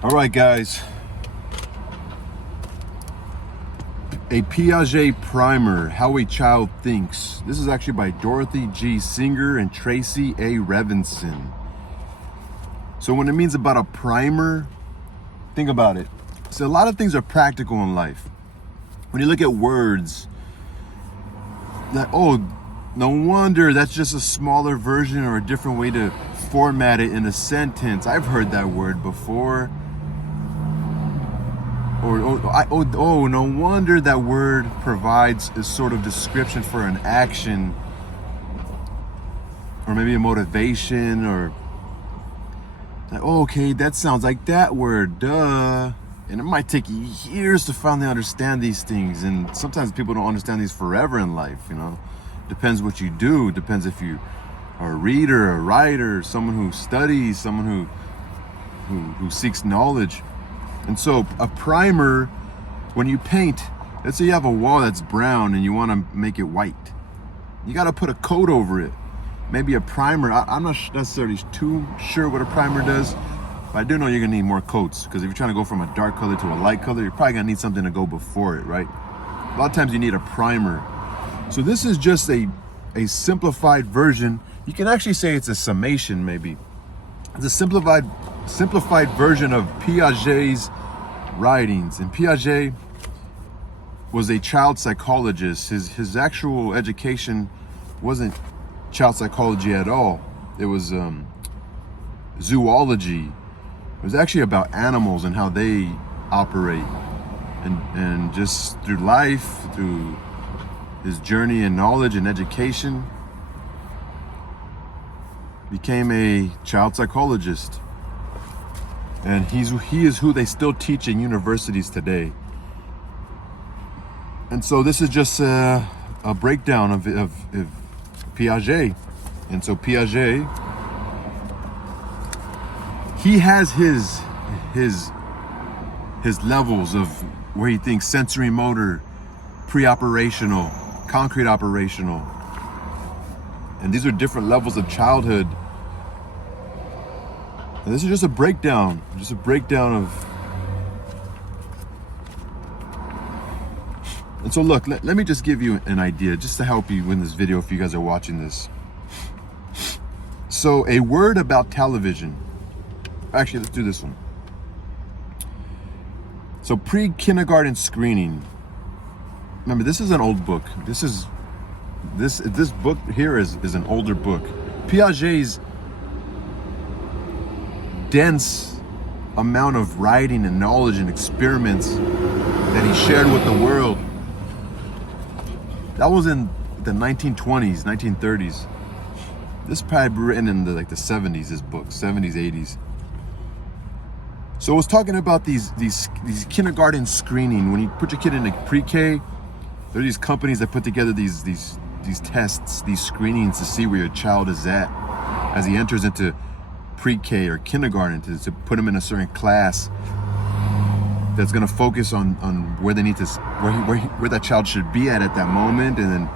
All right, guys. A Piaget primer, How a Child Thinks. This is actually by Dorothy G. Singer and Tracey A. Revenson. So when it means about a primer, think about it. So a lot of things are practical in life. When you look at words, like, oh, no wonder that's just a smaller version or a different way to format it in a sentence. I've heard that word before. Or no wonder that word provides a sort of description for an action, or maybe a motivation, or like, oh, okay, that sounds like that word, duh. And it might take years to finally understand these things, and sometimes people don't understand these forever in life, you know. Depends what you do. Depends if you are a reader, a writer, someone who studies, someone who seeks knowledge. And so a primer, when you paint, let's say you have a wall that's brown and you want to make it white, you got to put a coat over it. Maybe a primer. I'm not necessarily too sure what a primer does, but I do know you're gonna need more coats, because if you're trying to go from a dark color to a light color, you're probably gonna need something to go before it, right? A lot of times you need a primer. So this is just a simplified version. You can actually say it's a summation, maybe. It's a simplified version of Piaget's writings. And Piaget was a child psychologist. His actual education wasn't child psychology at all. It was zoology. It was actually about animals and how they operate. And just through life, through his journey in knowledge and education, became a child psychologist. And he is who they still teach in universities today. And so this is just a breakdown of Piaget. And so Piaget, he has his levels of where he thinks sensory motor, pre-operational, concrete operational. And these are different levels of childhood. And this is just a breakdown of. And so look, let me just give you an idea, just to help you in this video if you guys are watching this. So a word about television. Actually, let's do this one. So pre-kindergarten screening. Remember, this is an old book. This book here is an older book. Piaget's dense amount of writing and knowledge and experiments that he shared with the world, that was in the 1920s, 1930s. This probably written in the 70s, this book, 70s, 80s. So it was talking about these kindergarten screening. When you put your kid in a pre-K, there are these companies that put together these tests, these screenings to see where your child is at as he enters into pre-K or kindergarten, to put him in a certain class that's going to focus on where they need to, where that child should be at that moment, and then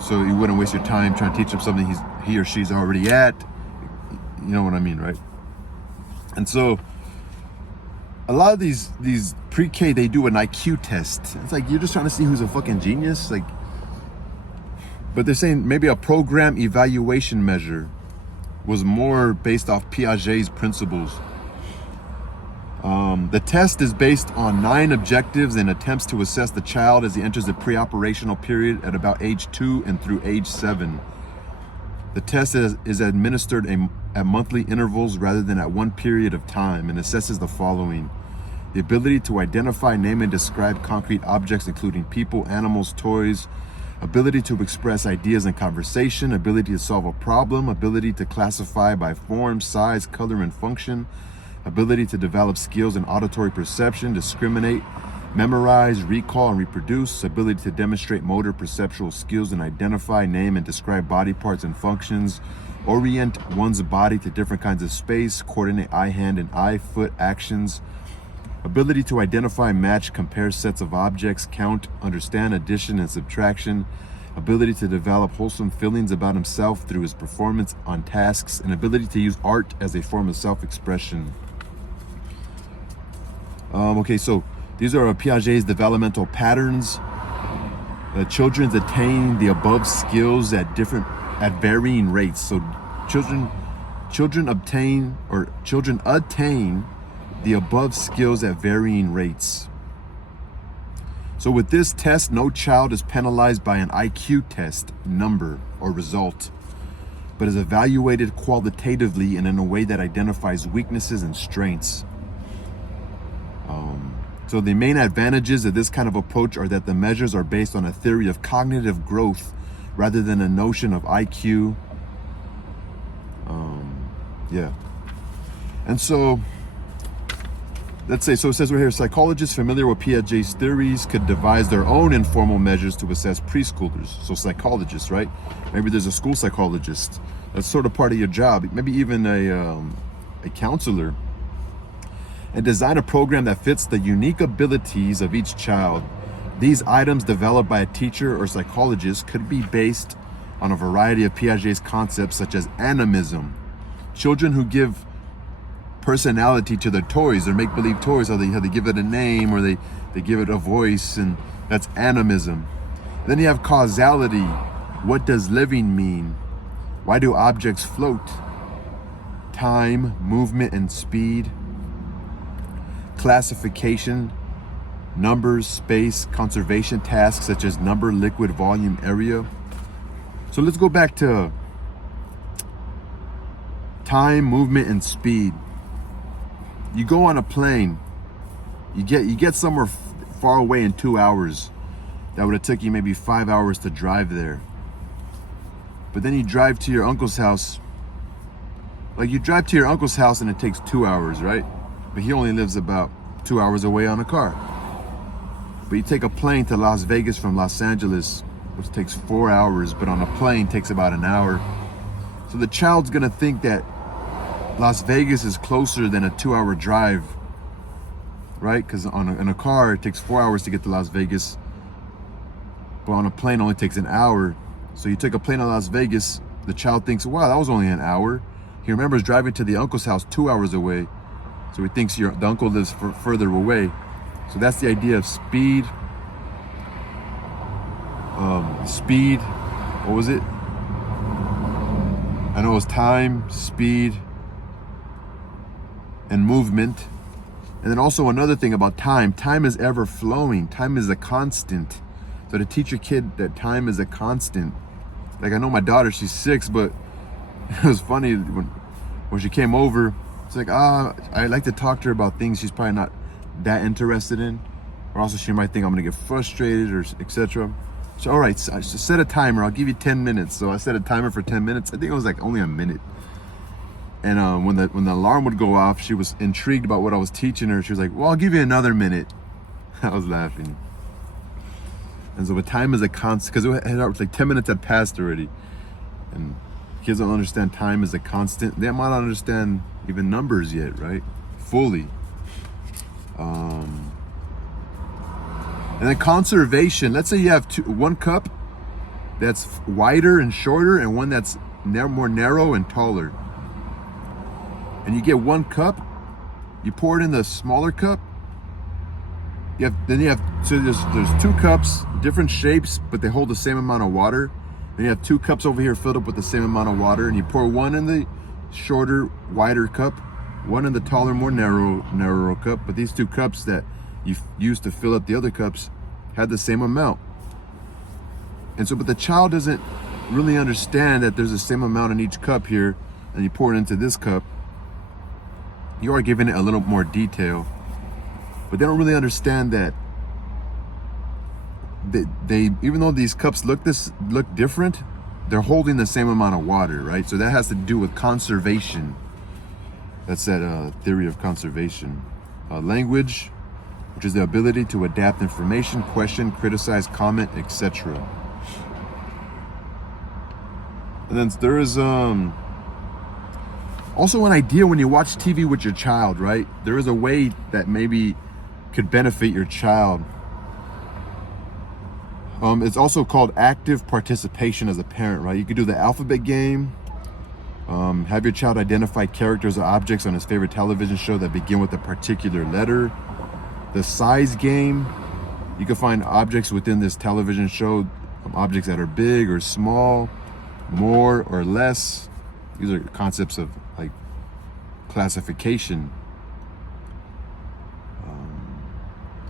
so you wouldn't waste your time trying to teach him something he or she's already at. You know what I mean, right? And so a lot of these pre-K, they do an IQ test. It's like you're just trying to see who's a fucking genius, like. But they're saying maybe a program evaluation measure was more based off Piaget's principles. The test is based on 9 objectives and attempts to assess the child as he enters the pre-operational period at about age 2 and through age 7. The test is administered at monthly intervals rather than at one period of time, and assesses the following: the ability to identify, name, and describe concrete objects, including people, animals, toys, ability to express ideas in conversation, ability to solve a problem, ability to classify by form, size, color, and function, ability to develop skills in auditory perception, discriminate, memorize, recall, and reproduce, ability to demonstrate motor perceptual skills and identify, name, and describe body parts and functions, orient one's body to different kinds of space, coordinate eye, hand, and eye, foot actions, ability to identify, match, compare sets of objects, count, understand addition and subtraction, ability to develop wholesome feelings about himself through his performance on tasks, and ability to use art as a form of self-expression. Okay, so these are Piaget's developmental patterns. Children attain the above skills at varying rates. So children attain the above skills at varying rates. So with this test, no child is penalized by an IQ test number or result, but is evaluated qualitatively and in a way that identifies weaknesses and strengths. So the main advantages of this kind of approach are that the measures are based on a theory of cognitive growth rather than a notion of IQ. And so, let's say, so it says right here, psychologists familiar with Piaget's theories could devise their own informal measures to assess preschoolers. So psychologists, right? Maybe there's a school psychologist. That's sort of part of your job. Maybe even a counselor. And design a program that fits the unique abilities of each child. These items developed by a teacher or psychologist could be based on a variety of Piaget's concepts such as animism. Children who give personality to their toys, their make-believe toys, how they give it a name or they give it a voice, and that's animism. Then you have causality. What does living mean? Why do objects float? Time, movement, and speed. Classification, numbers, space, conservation tasks such as number, liquid, volume, area. So let's go back to time, movement, and speed. You go on a plane, you get somewhere far away in 2 hours. That would have took you maybe 5 hours to drive there. But then you drive to your uncle's house. Like you drive to your uncle's house and it takes 2 hours, right? But he only lives about 2 hours away on a car. But you take a plane to Las Vegas from Los Angeles, which takes 4 hours, but on a plane takes about an hour. So the child's gonna think that Las Vegas is closer than a 2-hour drive, right? Because in a car, it takes 4 hours to get to Las Vegas, but on a plane it only takes an hour. So you take a plane to Las Vegas, the child thinks, wow, that was only an hour. He remembers driving to the uncle's house 2 hours away. So he thinks the uncle lives further away. So that's the idea of speed. What was it? I know it was time, speed, and movement. And then also another thing about time. Time is ever flowing. Time is a constant. So to teach your kid that time is a constant. Like I know my daughter, she's 6, but it was funny when she came over. It's like, I like to talk to her about things she's probably not that interested in. Or also she might think I'm gonna get frustrated or etc. So all right, so I set a timer. I'll give you 10 minutes. So I set a timer for 10 minutes. I think it was like only a minute. And when the alarm would go off, she was intrigued about what I was teaching her. She was like, well, I'll give you another minute. I was laughing. And so the time is a constant, because it was like 10 minutes had passed already. And kids don't understand time is a constant. They might not understand even numbers yet, right? Fully. And then conservation. Let's say you have one cup that's wider and shorter and one that's more narrow and taller. And you get one cup, you pour it in the smaller cup. So there's 2 cups, different shapes, but they hold the same amount of water. Then you have 2 cups over here filled up with the same amount of water, and you pour one in the shorter, wider cup, one in the taller, more narrower cup. But these 2 cups that you used to fill up the other cups had the same amount. And so, but the child doesn't really understand that there's the same amount in each cup here, and you pour it into this cup. You are giving it a little more detail, but they don't really understand that they even though these cups look different, they're holding the same amount of water, right? So that has to do with conservation. That's that theory of conservation. Language, which is the ability to adapt information, question, criticize, comment, etc. And then there is also an idea when you watch TV with your child, right? There is a way that maybe could benefit your child. It's also called active participation as a parent, right? You could do the alphabet game. Have your child identify characters or objects on his favorite television show that begin with a particular letter. The size game, you can find objects within this television show, objects that are big or small, more or less. These are concepts of like classification.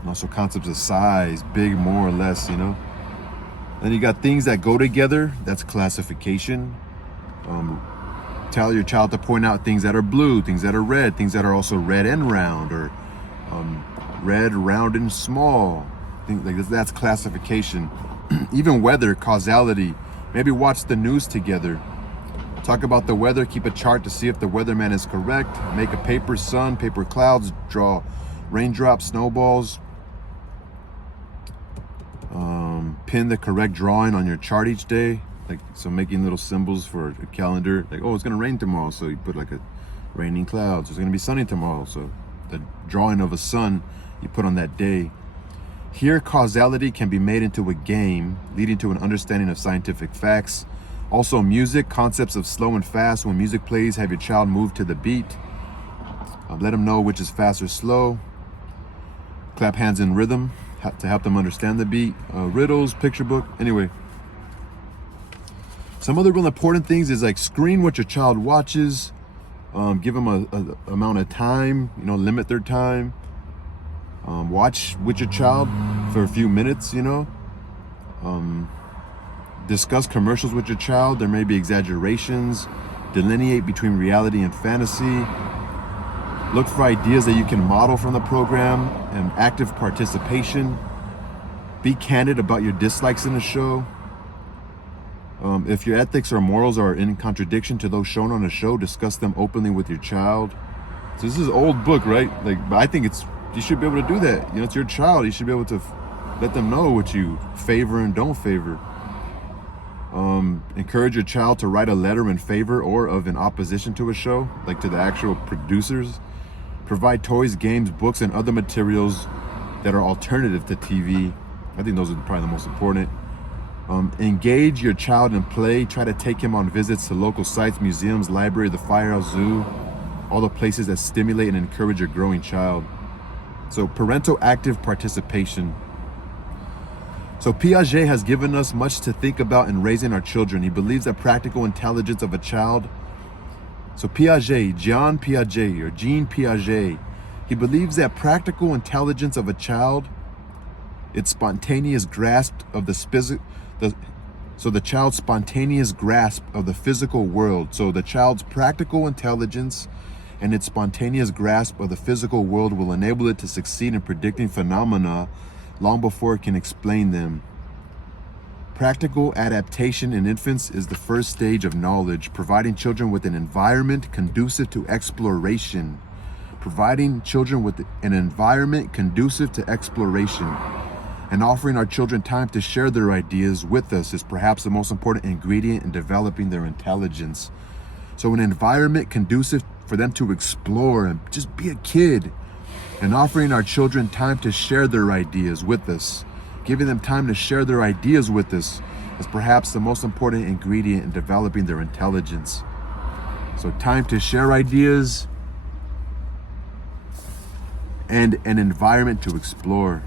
And also concepts of size, big, more or less, you know. Then you got things that go together, that's classification. Tell your child to point out things that are blue, things that are red, things that are also red and round, or red, round, and small. Things like that's classification. Even weather, causality. Maybe watch the news together. Talk about the weather, keep a chart to see if the weatherman is correct. Make a paper sun, paper clouds, draw raindrops, snowballs. Pin the correct drawing on your chart each day. Like, so making little symbols for a calendar. Like, oh, it's gonna rain tomorrow, so you put like a raining clouds. It's gonna be sunny tomorrow, so the drawing of a sun you put on that day. Here, causality can be made into a game, leading to an understanding of scientific facts. Also, music, concepts of slow and fast. When music plays, have your child move to the beat. Let them know which is fast or slow. Clap hands in rhythm to help them understand the beat. Riddles, picture book. Anyway, some other real important things is like screen what your child watches. Give them a amount of time. You know, limit their time. Watch with your child for a few minutes. You know. Discuss commercials with your child. There may be exaggerations. Delineate between reality and fantasy. Look for ideas that you can model from the program, and active participation. Be candid about your dislikes in the show. If your ethics or morals are in contradiction to those shown on the show, discuss them openly with your child. So this is an old book, right? Like, but I think you should be able to do that. You know, it's your child. You should be able to let them know what you favor and don't favor. Encourage your child to write a letter in favor or of in opposition to a show, like to the actual producers. Provide toys, games, books, and other materials that are alternative to TV. I think those are probably the most important. Engage your child in play. Try to take him on visits to local sites, museums, library, the firehouse, zoo, all the places that stimulate and encourage your growing child. So parental active participation. So Piaget has given us much to think about in raising our children. He believes that practical intelligence of a child. So Piaget, Jean Piaget, he believes that practical intelligence of a child, its spontaneous grasp of the child's spontaneous grasp of the physical world. So the child's practical intelligence and its spontaneous grasp of the physical world will enable it to succeed in predicting phenomena long before it can explain them. Practical adaptation in infants is the first stage of knowledge, providing children with an environment conducive to exploration. Providing children with an environment conducive to exploration and offering our children time to share their ideas with us is perhaps the most important ingredient in developing their intelligence. So an environment conducive for them to explore and just be a kid, and offering our children time to share their ideas with us. Giving them time to share their ideas with us is perhaps the most important ingredient in developing their intelligence. So time to share ideas and an environment to explore.